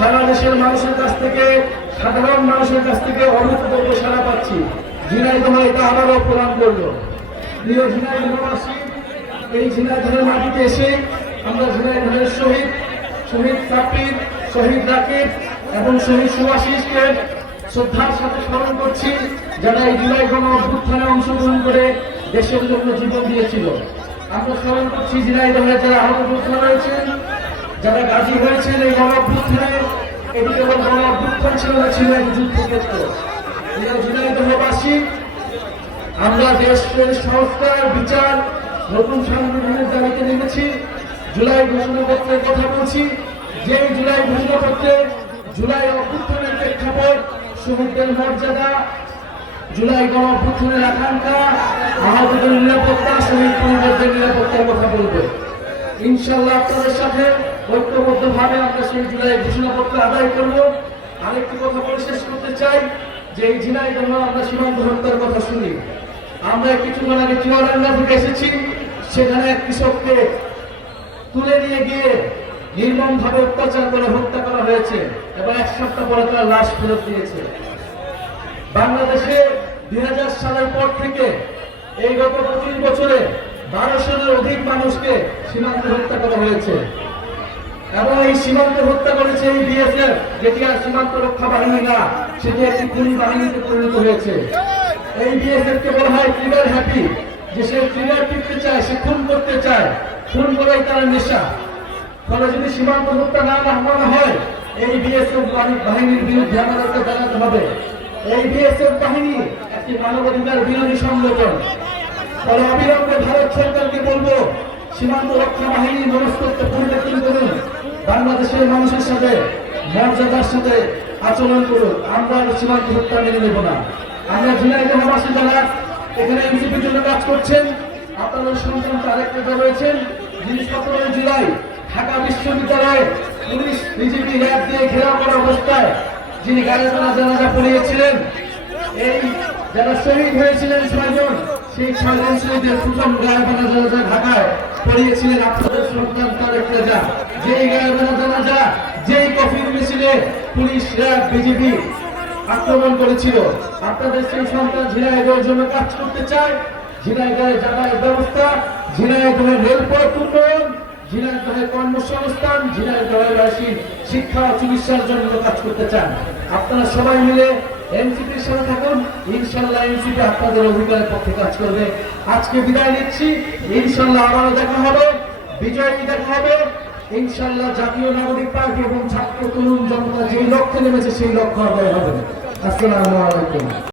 সারা দেশের মানুষের কাছ থেকে, সাধারণ মানুষের কাছ থেকে অভূতপূর্ব সাড়া পাচ্ছি। ঝিনাইদহ এটা আবারও প্রমাণ করলো। প্রিয় ঝিনাইদহবাসী, এই ঝিনাইদহের মাটিতে এসে আমরা ঝিনাইদহের শহীদ সাব্বির, শহীদ রাকিব এবং শহীদ সুভাষিসকে শ্রদ্ধার সাথে স্মরণ করছি, যারা এই জুলাই গণ অভ্যুত্থানে অংশগ্রহণ করে দেশের জন্য জীবন দিয়েছিল। আমরা স্মরণ করছি ঝিনাইদহের যারা আহত হয়েছেন, যারা গাজী হয়েছেন এই গণ অভ্যুত্থানে। এটি কেবল গণ অভ্যুত্থান ছিল না, ছিল এক যুদ্ধক্ষেত্র। ঝিনাইদহবাসী, আমরা দেশের সংস্কার, বিচার, নতুন সংবিধানের দাবিতে নেমেছি। জুলাই ঘোষণাপত্রের কথা বলছি, যে জুলাই ঘোষণাপত্রে জুলাই অভ্যুত্থানের প্রেক্ষাপট, শহীদদের মর্যাদা, জুলাই গণ অভ্যুত্থানের আকাঙ্ক্ষা, আহতদের নিরাপত্তা, শহীদ পরিবারদের নিরাপত্তার কথা বলবে। ইনশাআল্লাহ আপনাদের সাথে ঐক্যবদ্ধভাবে আমরা সেই জুলাই ঘোষণাপত্র আদায় করব। আরেকটি কথা বলে শেষ করতে চাই যে এই ঝিনাইদহ আমরা সীমান্ত হত্যার কথা শুনি। আমরা কিছুক্ষণ আগে চুয়াডাঙ্গা থেকে এসেছি, সেখানে এক কৃষককে তুলে নিয়ে গিয়ে নির্মমভাবে অত্যাচার করে হত্যা করা হয়েছে এবং এক সপ্তাহ পরে তার লাশ ফেরত দিয়েছে। বাংলাদেশে 2000 সালের পর থেকে এই গত 25 বছরে 1200-এর অধিক মানুষকে সীমান্তে হত্যা করা হয়েছে এবং এই সীমান্তে হত্যা করেছে এই বিএসএফ, যেটি আর সীমান্ত রক্ষা বাহিনী না, সেটি একটি খুনি বাহিনীতে পরিণত হয়েছে। এই বিএসএফ কে বলা হয় ট্রিগার হ্যাপি, যে সে ট্রিগার টিপতে চায়, সে খুন করতে চায়, খুন করাই তার নেশা। ফলে যদি সীমান্ত হত্যা না নামানো হয়, এই বিএসএফ বাহিনীর বিরুদ্ধে আমাদেরকে জানাতে হবে। এই বিএসএফ বাহিনী একটি মানবাধিকার বিরোধী সংগঠন। ফলে অবিলম্বে ভারত সরকারকে বলবো, সীমান্ত রক্ষা বাহিনী মনস্তত্ত্ব পরিবর্তন করুন, বাংলাদেশের মানুষের সাথে মর্যাদার সাথে আচরণ করুন। আমরা সীমান্ত হত্যা মেনে নেব না। আমরা ঝিনাইদহবাসী যারা এখানে এনসিপির জন্য কাজ করছেন, আপনাদের সন্তান তারেক নেতা রয়েছেন, যিনি 17 জুলাই ঢাকা বিশ্ববিদ্যালয়ে পুলিশ, বিজেপি, র্যাব দিয়ে ঘেরাও করা অবস্থায় যিনি গায়ে জানাজা পড়িয়েছিলেন, এই যারা শহীদ হয়েছিলেন 6 জন, সেই 6 জন শহীদের প্রথম গায়ে জানাজা ঢাকায় পড়িয়েছিলেন আপনাদের সন্তান তারেক নেতা। যেই গায়ে জানাজা, যেই কফিন মিছিলে পুলিশ, র্যাব, বিজেপি আক্রমণ করেছিল, আপনাদের সেই সন্তান ঝিনাইদহের জন্য কাজ করতে চায়। ঝিনাইদহের যাতায়াত ব্যবস্থা, ঝিনাইদহের রেলপথ উন্নয়ন, ঝিনাইদহের কর্মসংস্থান, ঝিনাইদহবাসীর শিক্ষা ও চিকিৎসার জন্য কাজ করতে চান। আপনারা সবাই মিলে এনসিপির সাথে থাকুন। ইনশাআল্লাহ এনসিপি আপনাদের অধিকারের পক্ষে কাজ করবে। আজকে বিদায় নিচ্ছি। ইনশাআল্লাহ আবারও দেখা হবে, বিজয় দেখা হবে। ইনশাআল্লাহ জাতীয় নাগরিক পার্টি এবং ছাত্র তরুণ জনতা যেই লক্ষ্যে নেমেছে সেই লক্ষ্য আদায় হবে। আসসালামু আলাইকুম।